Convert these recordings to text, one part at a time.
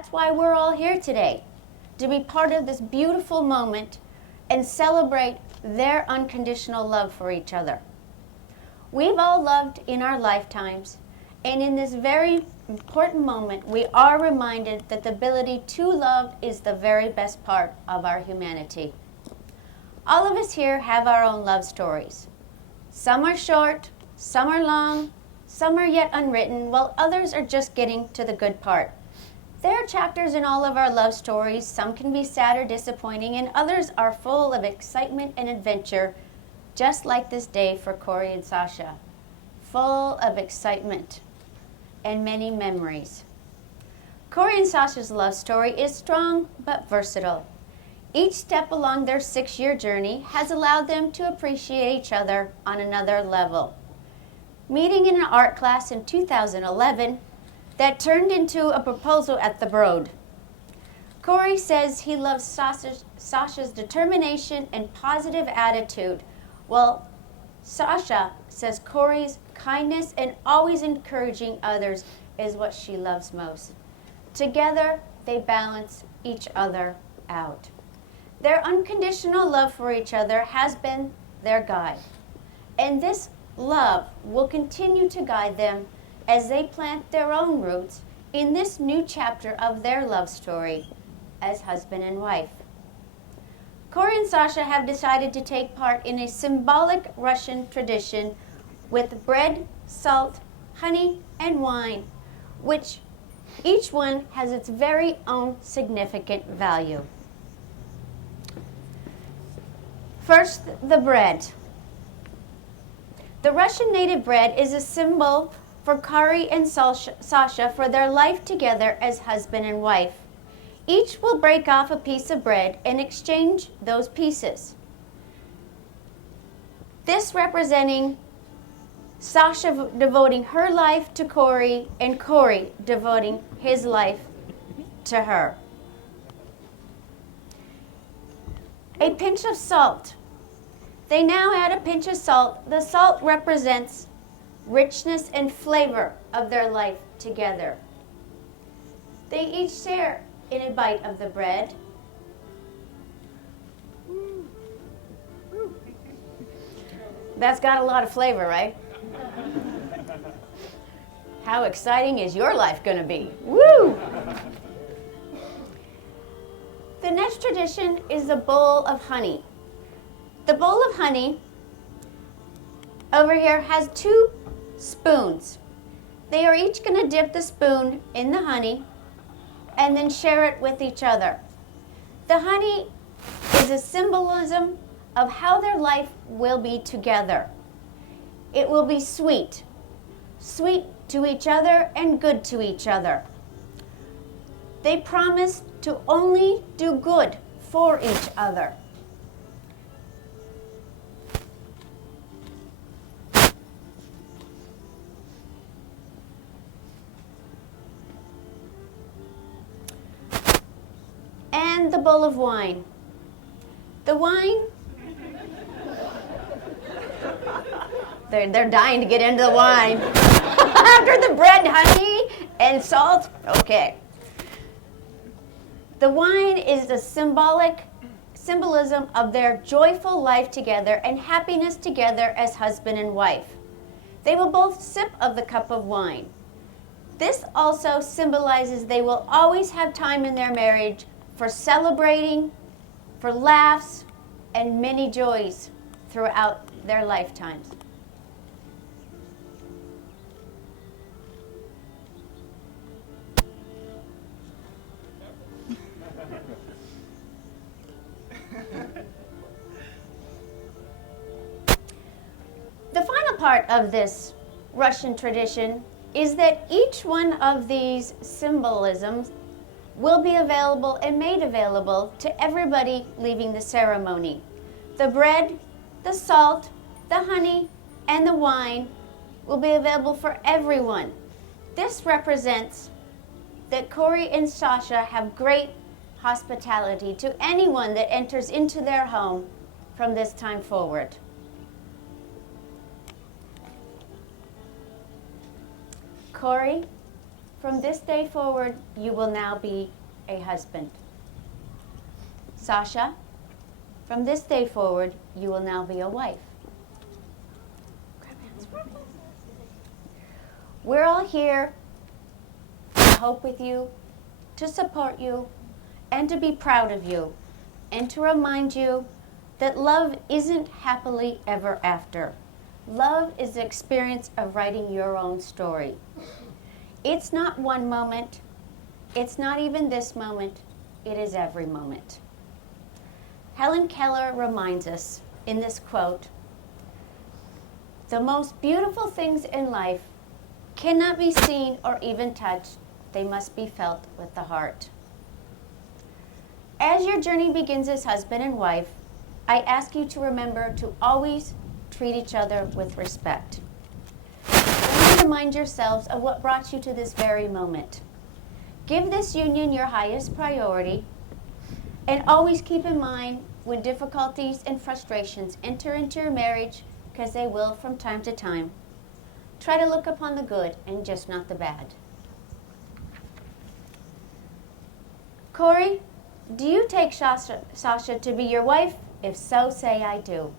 That's why we're all here today, to be part of this beautiful moment and celebrate their unconditional love for each other. We've all loved in our lifetimes, and in this very important moment, we are reminded that the ability to love is the very best part of our humanity. All of us here have our own love stories. Some are short, some are long, some are yet unwritten, while others are just getting to the good part. There are chapters in all of our love stories. Some can be sad or disappointing, and others are full of excitement and adventure, just like this day for Corey and Sasha. Full of excitement and many memories. Corey and Sasha's love story is strong but versatile. Each step along their 6-year journey has allowed them to appreciate each other on another level. Meeting in an art class in 2011, that turned into a proposal at the Broad. Corey says he loves Sasha's determination and positive attitude, while Sasha says Corey's kindness and always encouraging others is what she loves most. Together, they balance each other out. Their unconditional love for each other has been their guide, and this love will continue to guide them as they plant their own roots in this new chapter of their love story as husband and wife. Corey and Sasha have decided to take part in a symbolic Russian tradition with bread, salt, honey, and wine, which each one has its very own significant value. First, the bread. The Russian native bread is a symbol for Corey and Sasha for their life together as husband and wife. Each will break off a piece of bread and exchange those pieces. This representing Sasha devoting her life to Corey and Corey devoting his life to her. A pinch of salt. They now add a pinch of salt. The salt represents richness and flavor of their life together. They each share in a bite of the bread. That's got a lot of flavor, right? How exciting is your life going to be? Woo! The next tradition is a bowl of honey. The bowl of honey over here has 2 spoons. They are each going to dip the spoon in the honey and then share it with each other. The honey is a symbolism of how their life will be together. It will be sweet, sweet to each other and good to each other. They promise to only do good for each other. And the bowl of wine. The wine, they're dying to get into the wine. After the bread, honey, and salt, okay. The wine is the symbolism of their joyful life together and happiness together as husband and wife. They will both sip of the cup of wine. This also symbolizes they will always have time in their marriage for celebrating, for laughs, and many joys throughout their lifetimes. The final part of this Russian tradition is that each one of these symbolisms will be available and made available to everybody leaving the ceremony. The bread, the salt, the honey, and the wine will be available for everyone. This represents that Corey and Sasha have great hospitality to anyone that enters into their home from this time forward. Corey, From this day forward, you will now be a husband. Sasha, from this day forward, you will now be a wife. We're all here to hope with you, to support you, and to be proud of you, and to remind you that love isn't happily ever after. Love is the experience of writing your own story. It's not one moment. It's not even this moment. It is every moment. Helen Keller reminds us in this quote, "The most beautiful things in life cannot be seen or even touched. They must be felt with the heart." As your journey begins as husband and wife, I ask you to remember to always treat each other with respect. And remind yourselves of what brought you to this very moment. Give this union your highest priority, and always keep in mind when difficulties and frustrations enter into your marriage, because they will from time to time. Try to look upon the good and just not the bad. Corey, do you take Sasha to be your wife? If so, say I do.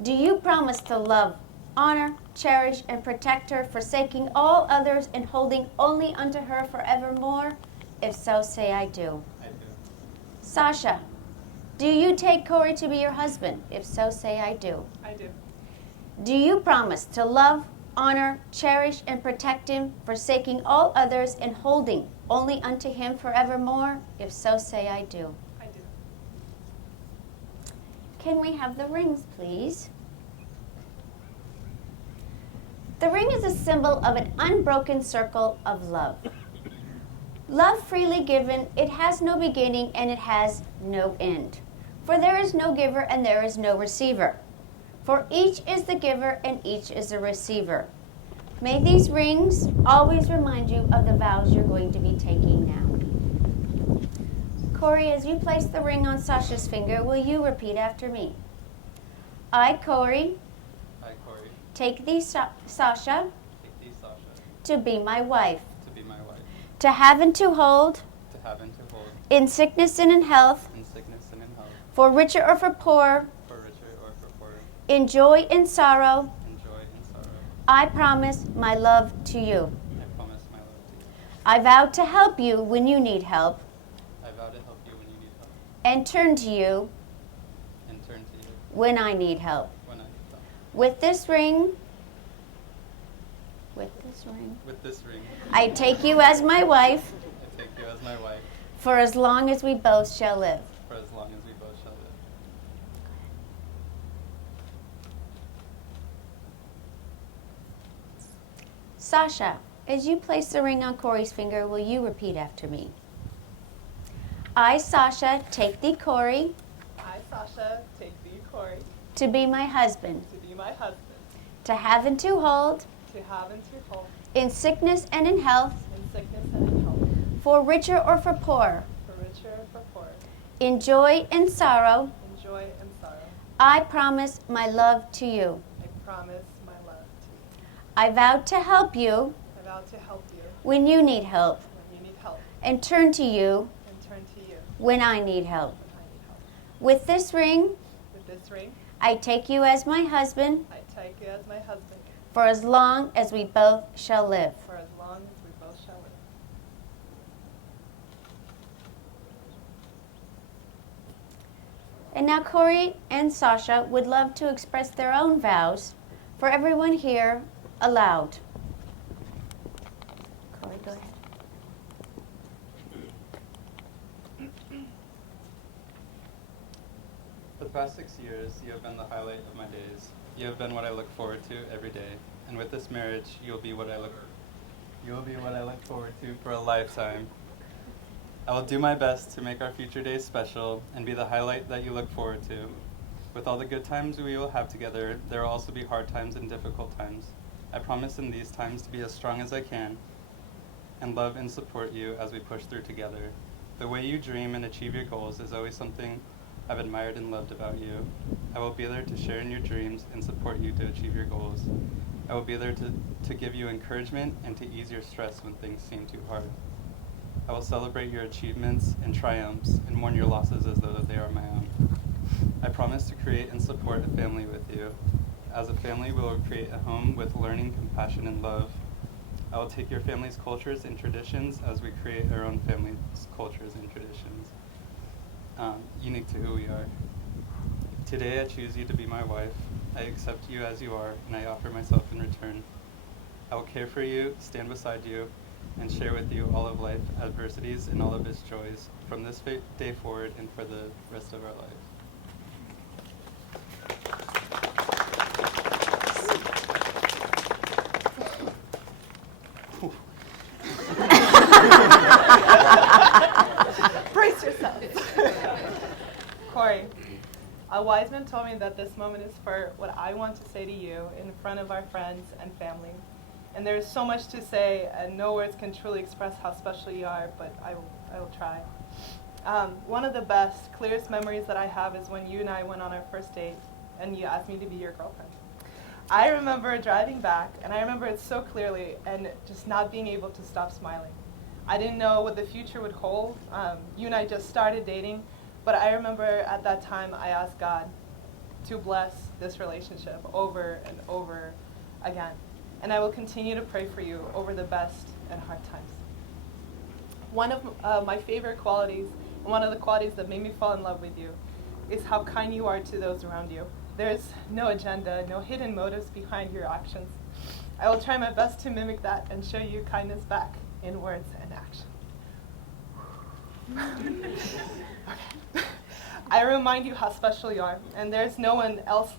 Do you promise to love, honor, cherish, and protect her, forsaking all others and holding only unto her forevermore? If so, say I do. I do. Sasha, do you take Corey to be your husband? If so, say I do. I do. Do you promise to love, honor, cherish, and protect him, forsaking all others and holding only unto him forevermore? If so, say I do. I do. Can we have the rings, please? The ring is a symbol of an unbroken circle of love. Love freely given, it has no beginning and it has no end. For there is no giver and there is no receiver. For each is the giver and each is the receiver. May these rings always remind you of the vows you're going to be taking now. Corey, as you place the ring on Sasha's finger, will you repeat after me? I, Corey, take thee, Sasha, Sasha, to be my wife, to be my wife, to have and to hold, in sickness and in health, for richer or for poorer, in joy and sorrow, I promise my love to you. I vow to help you when you need help, and turn to you when I need help. With this ring, I take you as my wife, for as long as we both shall live. Sasha, as you place the ring on Corey's finger, will you repeat after me? I, Sasha, take thee, Corey, I, Sasha, take thee, Corey, to be my husband, to have and to hold, in sickness and in health, for richer or for poorer, in joy and sorrow, I promise my love to you. I vow to help you when you need help, and turn to you when I need help. With this ring, I take you as my husband, for as long as we both shall live. And now Corey and Sasha would love to express their own vows for everyone here aloud. Corey, go ahead. For the past 6 years, you have been the highlight of my days. You have been what I look forward to every day. And with this marriage, you will be what I look forward to for a lifetime. I will do my best to make our future days special and be the highlight that you look forward to. With all the good times we will have together, there will also be hard times and difficult times. I promise in these times to be as strong as I can and love and support you as we push through together. The way you dream and achieve your goals is always something I've admired and loved about you. I will be there to share in your dreams and support you to achieve your goals. I will be there to give you encouragement and to ease your stress when things seem too hard. I will celebrate your achievements and triumphs and mourn your losses as though they are my own. I promise to create and support a family with you. As a family, we will create a home with learning, compassion, and love. I will take your family's cultures and traditions as we create our own family's cultures and traditions, unique to who we are. Today, I choose you to be my wife. I accept you as you are, and I offer myself in return. I will care for you, stand beside you, and share with you all of life, adversities, and all of its joys from this day forward and for the rest of our life. Brace yourself. Corey, a wise man told me that this moment is for what I want to say to you in front of our friends and family. And there's so much to say, and no words can truly express how special you are, but I will try. One of the best, clearest memories that I have is when you and I went on our first date, and you asked me to be your girlfriend. I remember driving back, and I remember it so clearly, and just not being able to stop smiling. I didn't know what the future would hold. You and I just started dating, but I remember at that time I asked God to bless this relationship over and over again. And I will continue to pray for you over the best and hard times. One of my favorite qualities, and one of the qualities that made me fall in love with you, is how kind you are to those around you. There's no agenda, no hidden motives behind your actions. I will try my best to mimic that and show you kindness back in words and action. Okay. I remind you how special you are, and there's no one else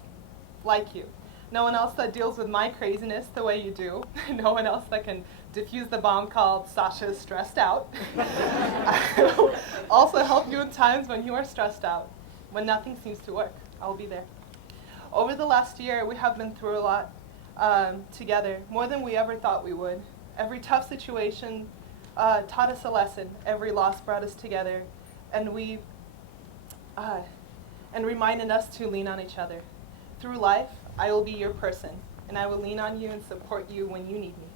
like you. No one else that deals with my craziness the way you do. No one else that can diffuse the bomb called Sasha's stressed out. I will also help you in times when you are stressed out, when nothing seems to work. I will be there. Over the last year, we have been through a lot together, more than we ever thought we would. Every tough situation taught us a lesson. Every loss brought us together, and reminded us to lean on each other. Through life, I will be your person, and I will lean on you and support you when you need me.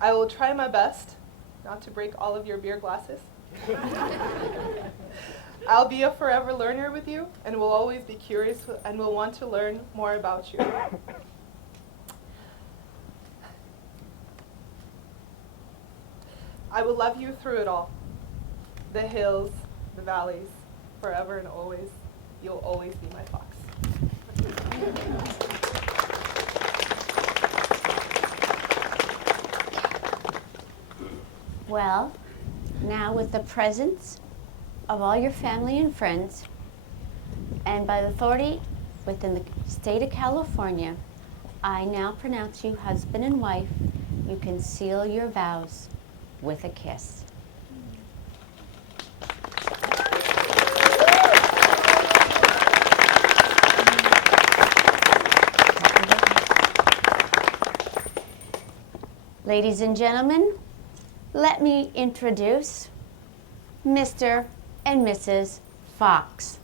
I will try my best not to break all of your beer glasses. I'll be a forever learner with you, and will always be curious and will want to learn more about you. I will love you through it all. The hills, the valleys, forever and always. You'll always be my fox. Well, now with the presence of all your family and friends, and by the authority within the state of California, I now pronounce you husband and wife. You can seal your vows with a kiss. Ladies and gentlemen, let me introduce Mr. and Mrs. Fox.